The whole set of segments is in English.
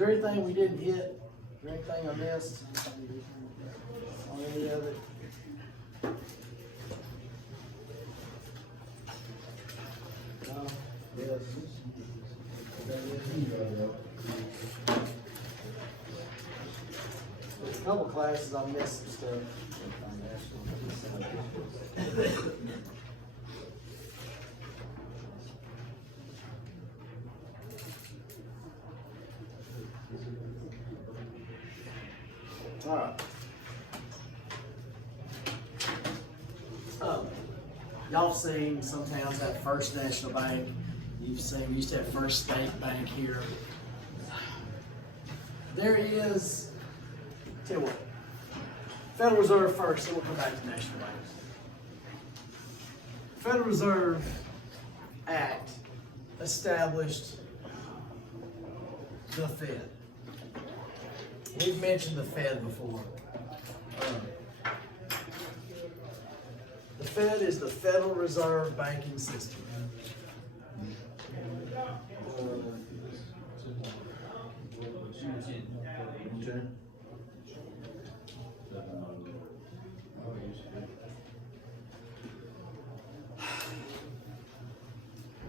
there anything we didn't hit? Is there anything I missed on any of it? No? Yes. There's a couple classes I missed some stuff. All right. Y'all seen some towns have First National Bank. You've seen we used to have First State Bank here. There is, tell you what, Federal Reserve first, then we'll come back to National Bank. Federal Reserve Act established the Fed. We've mentioned the Fed before. The Fed is the Federal Reserve banking system. Okay.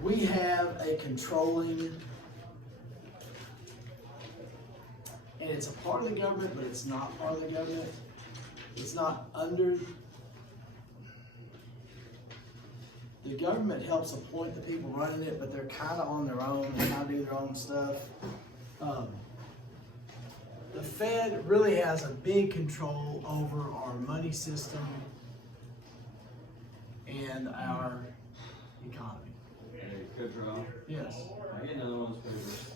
We have a controlling, and it's a part of the government, but it's not part of the government. It's not under. The government helps appoint the people running it, but they're kind of on their own and kind of do their own stuff. The Fed really has a big control over our money system and our economy. Hey, Coach Ralph. Yes. I get another one's favorite.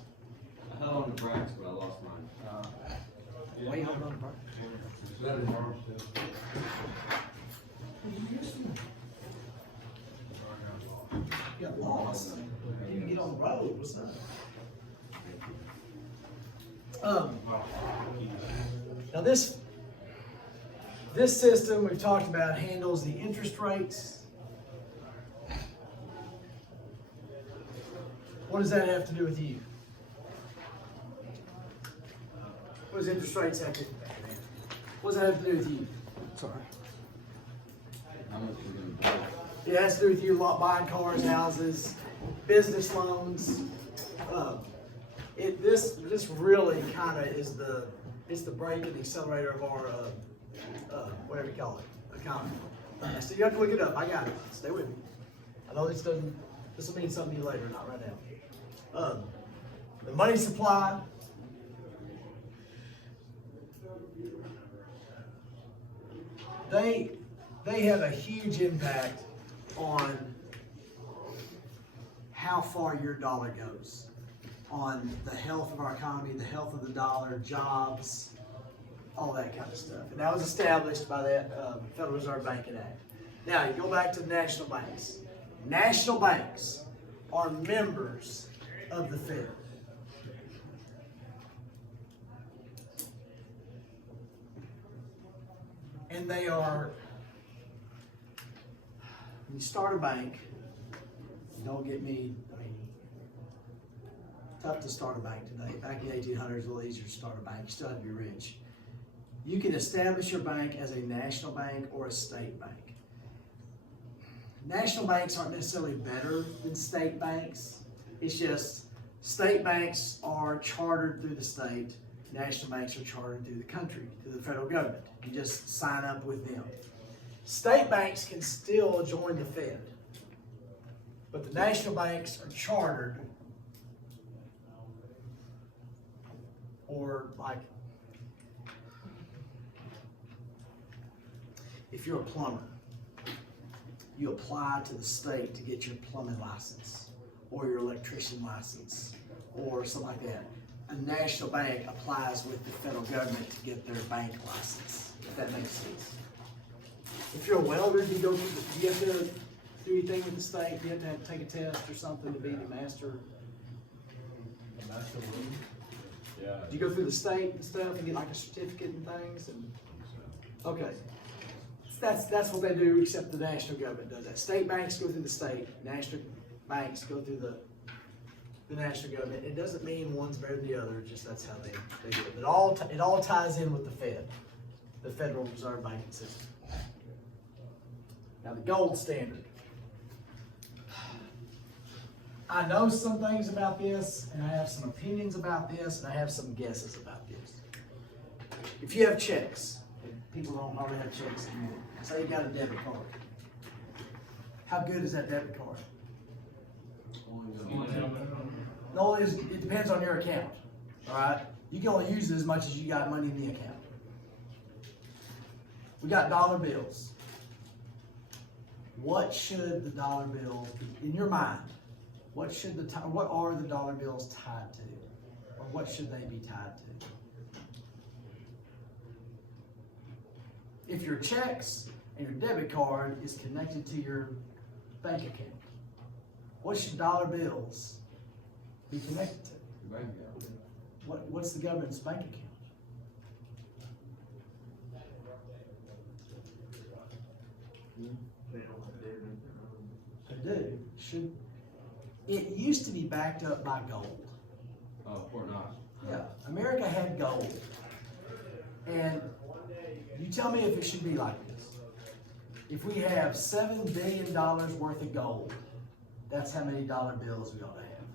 I held on to Brax, but I lost mine. Why you holding on to Bart? You got lost. You didn't get on the road. What's that? Now this system we've talked about handles the interest rates. What does that have to do with you? What does interest rates have to do? What does that have to do with you? Sorry. How much are you gonna buy? It has to do with you buying cars, houses, business loans. This really kind of is the brake and the accelerator of our whatever you call it, economy. So you have to look it up. I got it. Stay with me. I know this will mean something to you later, not right now. The money supply. They have a huge impact on how far your dollar goes, on the health of our economy, the health of the dollar, jobs, all that kind of stuff. And that was established by that Federal Reserve Banking Act. Now, you go back to national banks. National banks are members of the Fed. And they are, when you start a bank, don't get me, tough to start a bank today. Back in the 1800s, it was a little easier to start a bank. You still have to be rich. You can establish your bank as a national bank or a state bank. National banks aren't necessarily better than state banks. It's just state banks are chartered through the state. National banks are chartered through the country, through the federal government. You just sign up with them. State banks can still join the Fed, but the national banks are chartered, or like, if you're a plumber, you apply to the state to get your plumbing license, or your electrician license, or something like that. A national bank applies with the federal government to get their bank license, if that makes sense. If you're a welder, do you have to do anything with the state? Do you have to take a test or something to be the master? Yeah. Do you go through the state and stuff and get like a certificate and things? Okay. That's what they do, except the national government does that. State banks go through the state. National banks go through the the national government. It doesn't mean one's better than the other, just that's how they do it. It all ties in with the Fed, the Federal Reserve banking system. Now the gold standard. I know some things about this, and I have some opinions about this, and I have some guesses about this. If you have checks, people don't already have checks anymore. Say you got a debit card. How good is that debit card? No, it depends on your account. All right, you can only use it as much as you got money in the account. We got dollar bills. What should the dollar bills be, in your mind? What are the dollar bills tied to, or what should they be tied to? If your checks and your debit card is connected to your bank account, what should dollar bills be connected to? What's the government's bank account? They do. It used to be backed up by gold. Oh, Fort Knox. Yeah, America had gold. And you tell me if it should be like this. If we have $7 billion worth of gold, that's how many dollar bills we ought to have.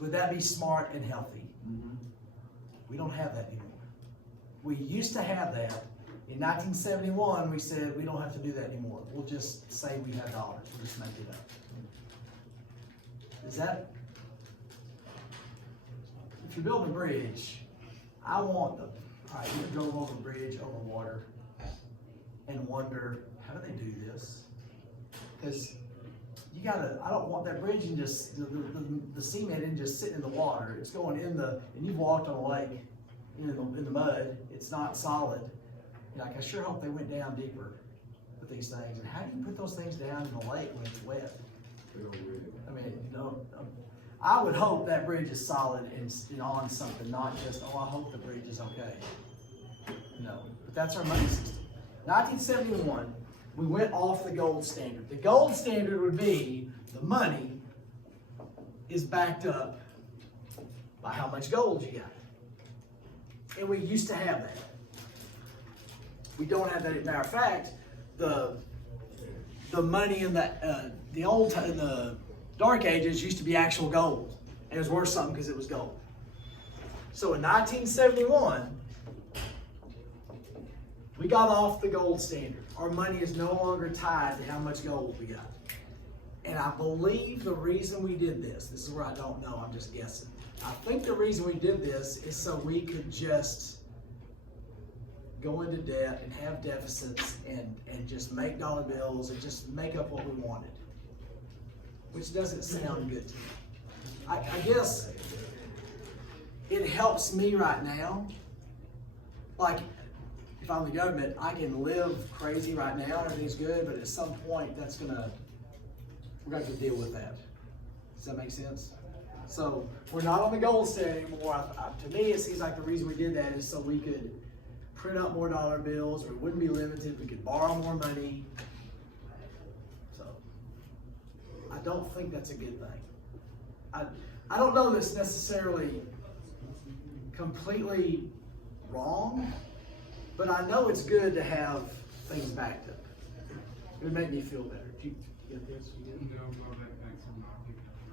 Would that be smart and healthy? Mm-hmm. We don't have that anymore. We used to have that. In 1971, we said we don't have to do that anymore. We'll just say we have dollars. We'll just make it up. Is that? If you're building a bridge, I want all right, you drove over a bridge over water and wonder, how do they do this? Because I don't want that bridge and just, the cement and just sitting in the water. It's going and you've walked on a lake in the mud. It's not solid. You're like, I sure hope they went down deeper with these things. And how do you put those things down in the lake when it's wet? I mean, I would hope that bridge is solid and on something, not just, I hope the bridge is okay. No, but that's our money system. 1971, we went off the gold standard. The gold standard would be the money is backed up by how much gold you got. And we used to have that. We don't have that. As a matter of fact, the money in the Dark Ages used to be actual gold, and it was worth something because it was gold. So in 1971, we got off the gold standard. Our money is no longer tied to how much gold we got. And I believe the reason we did this is where I don't know, I'm just guessing. I think the reason we did this is so we could just go into debt and have deficits and just make dollar bills and just make up what we wanted. Which doesn't sound good to me. I guess it helps me right now. Like, if I'm the government, I can live crazy right now, everything's good, but at some point we're going to have to deal with that. Does that make sense? So we're not on the gold standard anymore. To me, it seems like the reason we did that is so we could print up more dollar bills, or it wouldn't be limited. We could borrow more money. So I don't think that's a good thing. I don't know that's necessarily completely wrong, but I know it's good to have things backed up. It would make me feel better. Do you get this?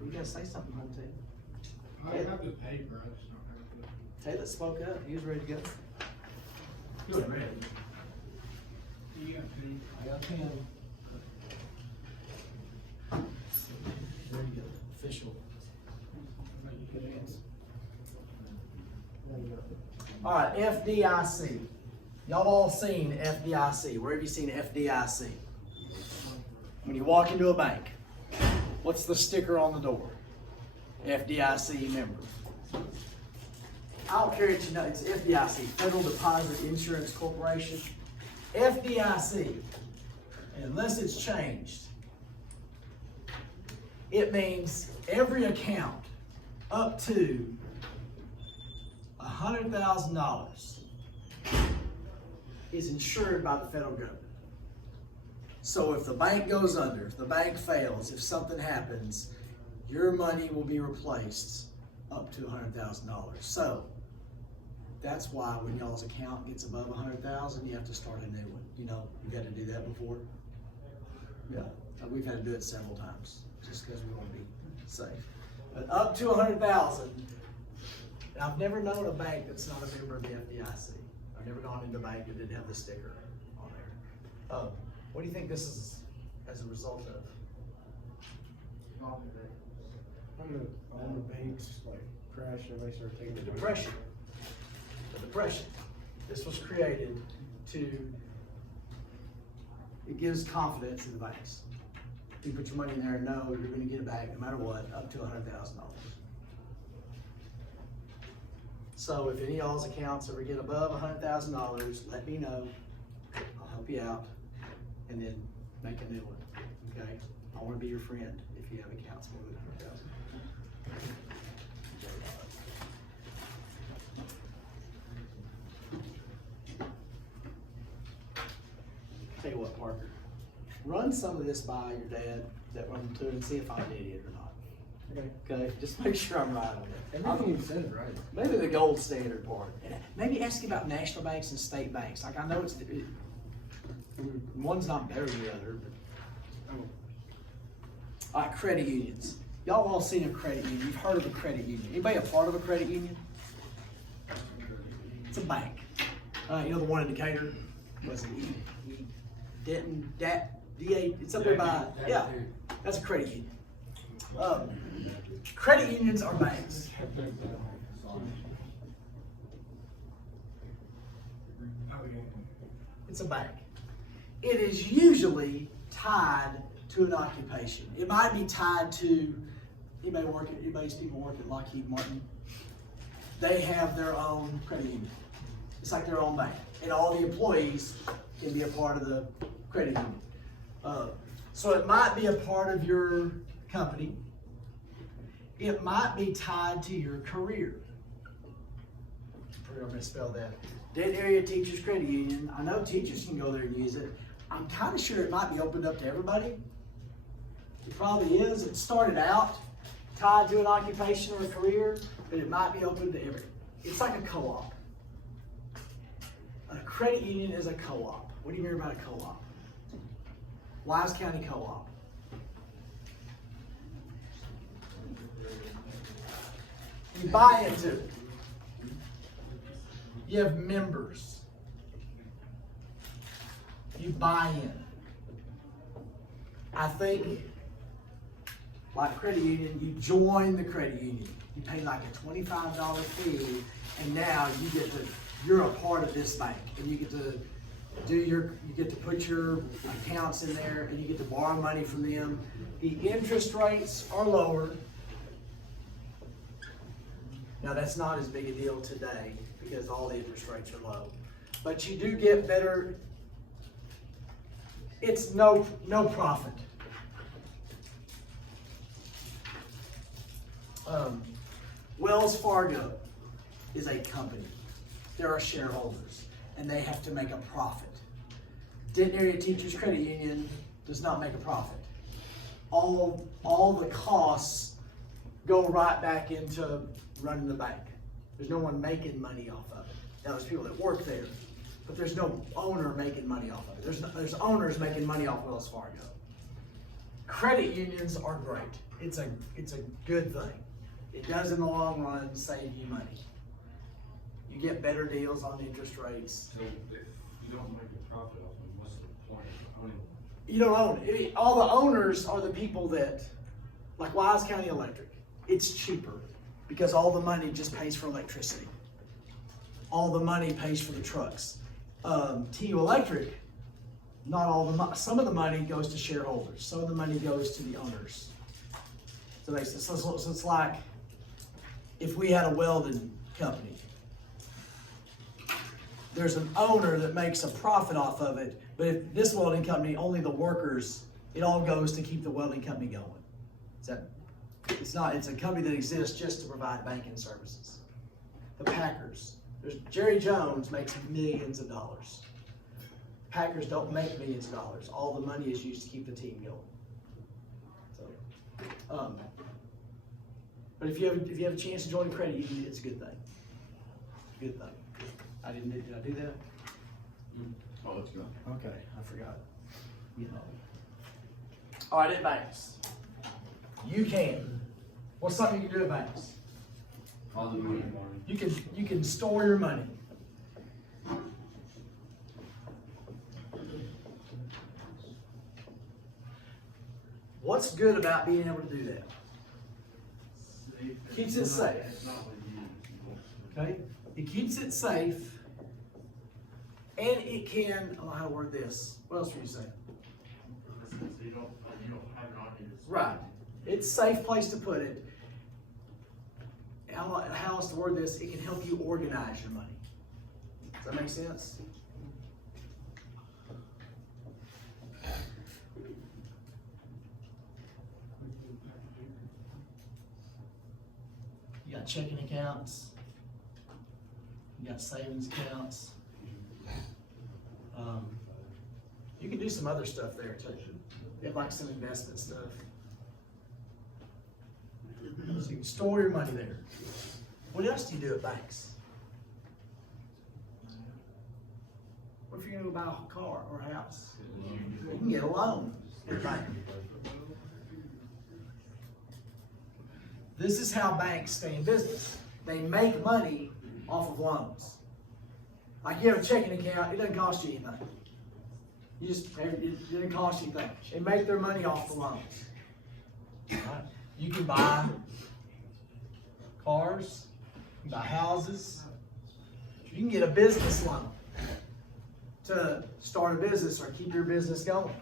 You gotta say something, home team. I have the paper, I just don't have the. Taylor spoke up. He was ready to go. Good, ready. You got pen? I got a pen. There you go. Official. All right, FDIC. Y'all all seen FDIC. Where have you seen FDIC? When you walk into a bank, what's the sticker on the door? FDIC member. I don't care if you know, it's FDIC, Federal Deposit Insurance Corporation. FDIC, unless it's changed, it means every account up to $100,000 is insured by the federal government. So if the bank goes under, if the bank fails, if something happens, your money will be replaced up to $100,000. So that's why when y'all's account gets above 100,000, you have to start a new one. You know, you've had to do that before. Yeah, we've had to do it several times just because we want to be safe. But up to 100,000, and I've never known a bank that's not a member of the FDIC. I've never gone into a bank that didn't have the sticker on there. What do you think this is as a result of? All the banks like crash and they start taking The depression. The depression. This was created to, it gives confidence in the banks. You put your money in there and know you're gonna get it back no matter what, up to $100,000. So if any of y'all's accounts ever get above $100,000, let me know. I'll help you out and then make a new one, okay? I wanna be your friend if you have accounts more than 100,000. Tell you what, Parker, run some of this by your dad that run to and see if I'm an idiot or not. Okay, just make sure I'm right on it. Everything you said is right. Maybe the gold standard part. Maybe ask you about national banks and state banks. Like I know one's not better than the other, but all right, credit unions. Y'all all seen a credit union. You've heard of a credit union. Anybody a part of a credit union? It's a bank. You know the one in Decatur? Was it Denton? DA? It's up there by, yeah, that's a credit union. Credit unions are banks. It's a bank. It is usually tied to an occupation. It might be tied to anybody's people work at Lockheed Martin. They have their own credit union. It's like their own bank, and all the employees can be a part of the credit union. So it might be a part of your company. It might be tied to your career. We're gonna misspell that. Denton Area Teachers Credit Union. I know teachers can go there and use it. I'm kind of sure it might be opened up to everybody. It probably is. It started out tied to an occupation or a career, but it might be open to everybody. It's like a co-op. A credit union is a co-op. What do you hear about a co-op? Wise County Co-op. You buy into it. You have members. You buy in. I think, like credit union, you join the credit union. You pay like a $25 fee, and now you're a part of this bank, and you get to you get to put your accounts in there, and you get to borrow money from them. The interest rates are lower. Now that's not as big a deal today because all the interest rates are low, but you do get better. It's no profit. Wells Fargo is a company. There are shareholders, and they have to make a profit. Denton Area Teachers Credit Union does not make a profit. All the costs go right back into running the bank. There's no one making money off of it. Now there's people that work there, but there's no owner making money off of it. There's owners making money off Wells Fargo. Credit unions are great. It's a good thing. It does in the long run save you money. You get better deals on interest rates. So if you don't make a profit off it, what's the point of owning it? You don't own it. All the owners are the people that, like Wise County Electric, it's cheaper because all the money just pays for electricity. All the money pays for the trucks. TU Electric, not all the some of the money goes to shareholders. Some of the money goes to the owners. So it's like if we had a welding company. There's an owner that makes a profit off of it, but if this welding company, only the workers, it all goes to keep the welding company going. It's a company that exists just to provide banking services. The Packers, Jerry Jones makes millions of dollars. Packers don't make millions of dollars. All the money is used to keep the team going. So, But if you have a chance to join a credit union, it's a good thing. Good thing. Did I do that? Oh, let's go. Okay, I forgot. You know. All right, at banks. You can. What's something you can do at banks? All the money. You can store your money. What's good about being able to do that? Keeps it safe. Okay? It keeps it safe. And it can, I don't know how to word this. What else were you saying? You don't have it on you. Right. It's a safe place to put it. How else to word this? It can help you organize your money. Does that make sense? You got checking accounts. You got savings accounts. You can do some other stuff there too. You have like some investment stuff. So you can store your money there. What else do you do at banks? What if you're gonna go buy a car or a house? You can get a loan at a bank. This is how banks stay in business. They make money off of loans. Like you have a checking account, it doesn't cost you anything. It doesn't cost you anything. They make their money off the loans. Right? You can buy cars, you can buy houses. You can get a business loan to start a business or keep your business going.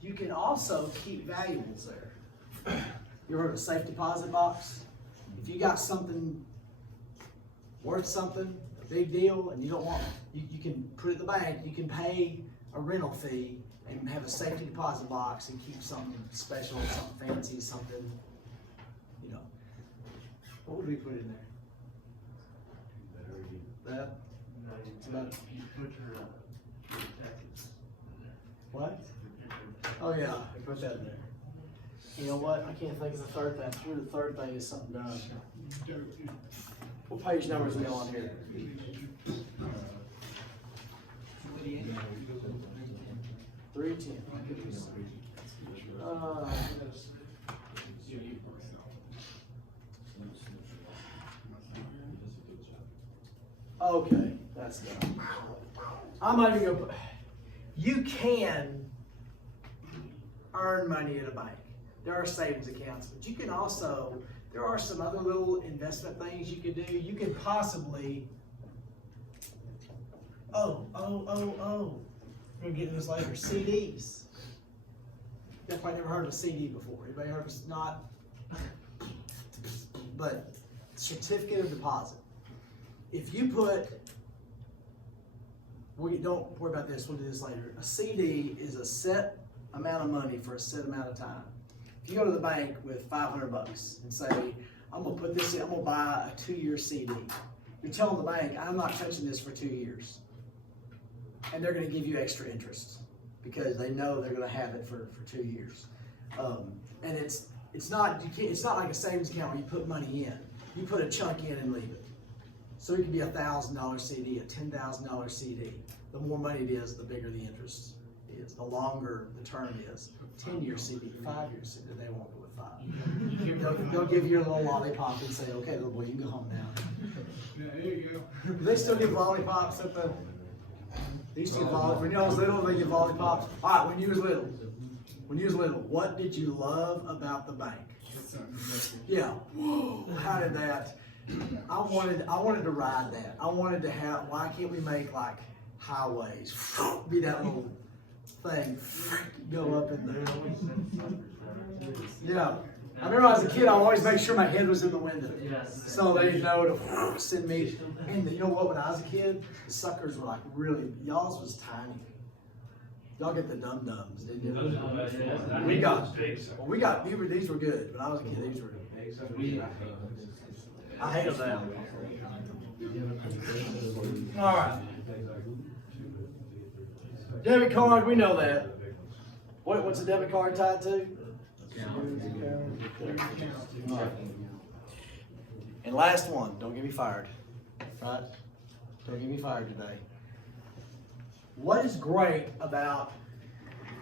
You can also keep valuables there. You ever heard of a safe deposit box? If you got something worth something, a big deal, and you don't want, you can put it in the bank, you can pay a rental fee and have a safety deposit box and keep something special, something fancy, something, you know. What would we put in there? That? You put your taxes. What? Oh yeah, I put that in there. You know what? I can't think of the third thing. I'm sure the third thing is something done. What page numbers are we on here? 310. Okay, that's done. I'm not even gonna put. You can earn money at a bank. There are savings accounts, but you can also, there are some other little investment things you can do. You can possibly, we're gonna get into this later, CDs. You've probably never heard of a CD before. Anybody heard of it? Not, but certificate of deposit. If you put, don't worry about this, we'll do this later. A CD is a set amount of money for a set amount of time. If you go to the bank with $500 and say, I'm gonna put this in, I'm gonna buy a 2-year CD. You're telling the bank, I'm not touching this for 2 years. And they're gonna give you extra interest because they know they're gonna have it for 2 years. And it's not like a savings account where you put money in. You put a chunk in and leave it. So it could be a $1,000 CD, a $10,000 CD. The more money it is, the bigger the interest is, the longer the term is. 10-year CD, 5-year CD, they won't go with 5. They'll give you a little lollipop and say, okay, little boy, you can go home now. Yeah, there you go. Do they still give lollipops at the, they used to give lollipops, when I was little, they give lollipops. All right, when you was little, what did you love about the bank? Yeah, whoa, how did that, I wanted to ride that. I wanted to have, why can't we make like highways, be that little thing, go up in there. Yeah, I remember as a kid, I always make sure my head was in the window. So they'd know to send me, and you know what, when I was a kid, the suckers were like really, y'all's was tiny. Y'all get the dum-dums, didn't you? These were good. When I was a kid, these were good. I hate them now. All right. Debit card, we know that. What's a debit card tied to? And last one, don't get me fired, right? Don't get me fired today. What is great about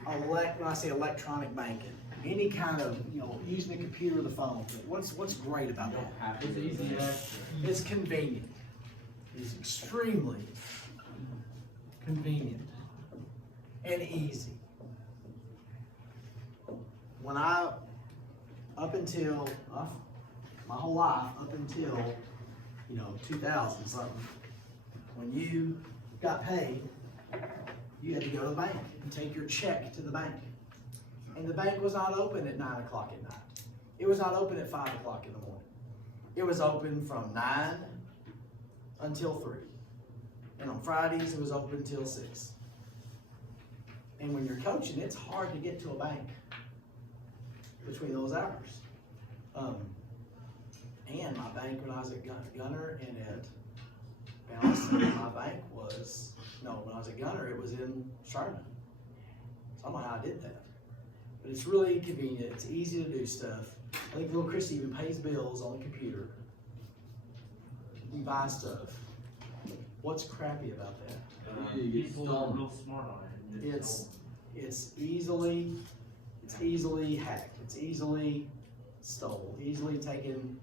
when I say electronic banking, any kind of, using the computer or the phone, what's great about that? It's easy access. It's convenient. It's extremely convenient and easy. When up until my whole life, up until 2000 something, when you got paid, you had to go to the bank and take your check to the bank. And the bank was not open at 9 o'clock at night. It was not open at 5 o'clock in the morning. It was open from 9 until 3. And on Fridays, it was open until 6. And when you're coaching, it's hard to get to a bank between those hours. And my bank when I was at Gunner and at Ballast, my bank was, when I was at Gunner, it was in Sherman. So I don't know how I did that. But it's really convenient. It's easy to do stuff. I think little Christy even pays bills on the computer. You can buy stuff. What's crappy about that? People are real smart on it. It's easily hacked. It's easily stolen, easily taken.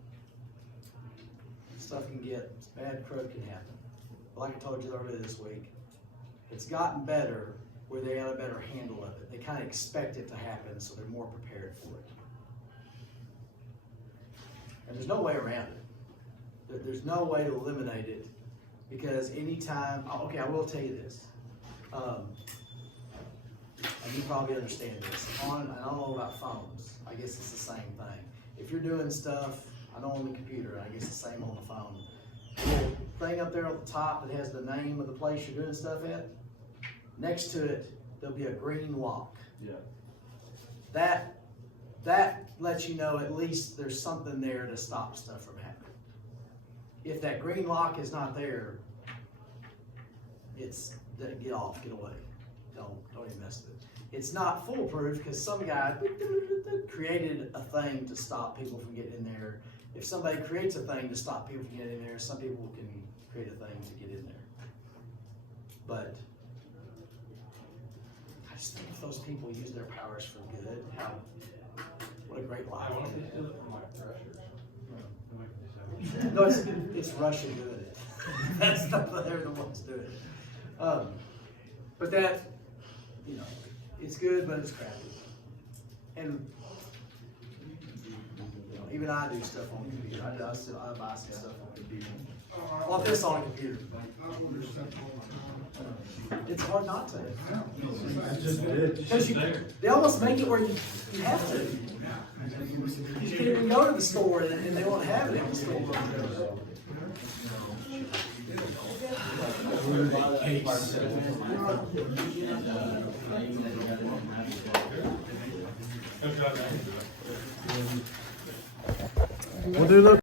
Stuff can bad crud can happen. But like I told you earlier this week, it's gotten better where they got a better handle of it. They kind of expect it to happen, so they're more prepared for it. And there's no way around it. There's no way to eliminate it, because anytime, okay, I will tell you this. And you probably understand this. I don't know about phones. I guess it's the same thing. If you're doing stuff, I know on the computer, I guess the same on the phone. The little thing up there at the top that has the name of the place you're doing stuff at, next to it, there'll be a green lock. Yeah. That lets you know at least there's something there to stop stuff from happening. If that green lock is not there, get off, get away. Don't even mess with it. It's not foolproof because some guy created a thing to stop people from getting in there. If somebody creates a thing to stop people from getting in there, some people can create a thing to get in there. But I just think if those people use their powers for good, what a great life. No, it's Russia doing it. That's not, they're the ones doing it. But that, it's good, but it's crappy. And even I do stuff on the computer. I buy some stuff on the computer. I want this on a computer. It's hard not to. Because they almost make it where you have to. You can't even go to the store and they won't have it in the store. We'll do the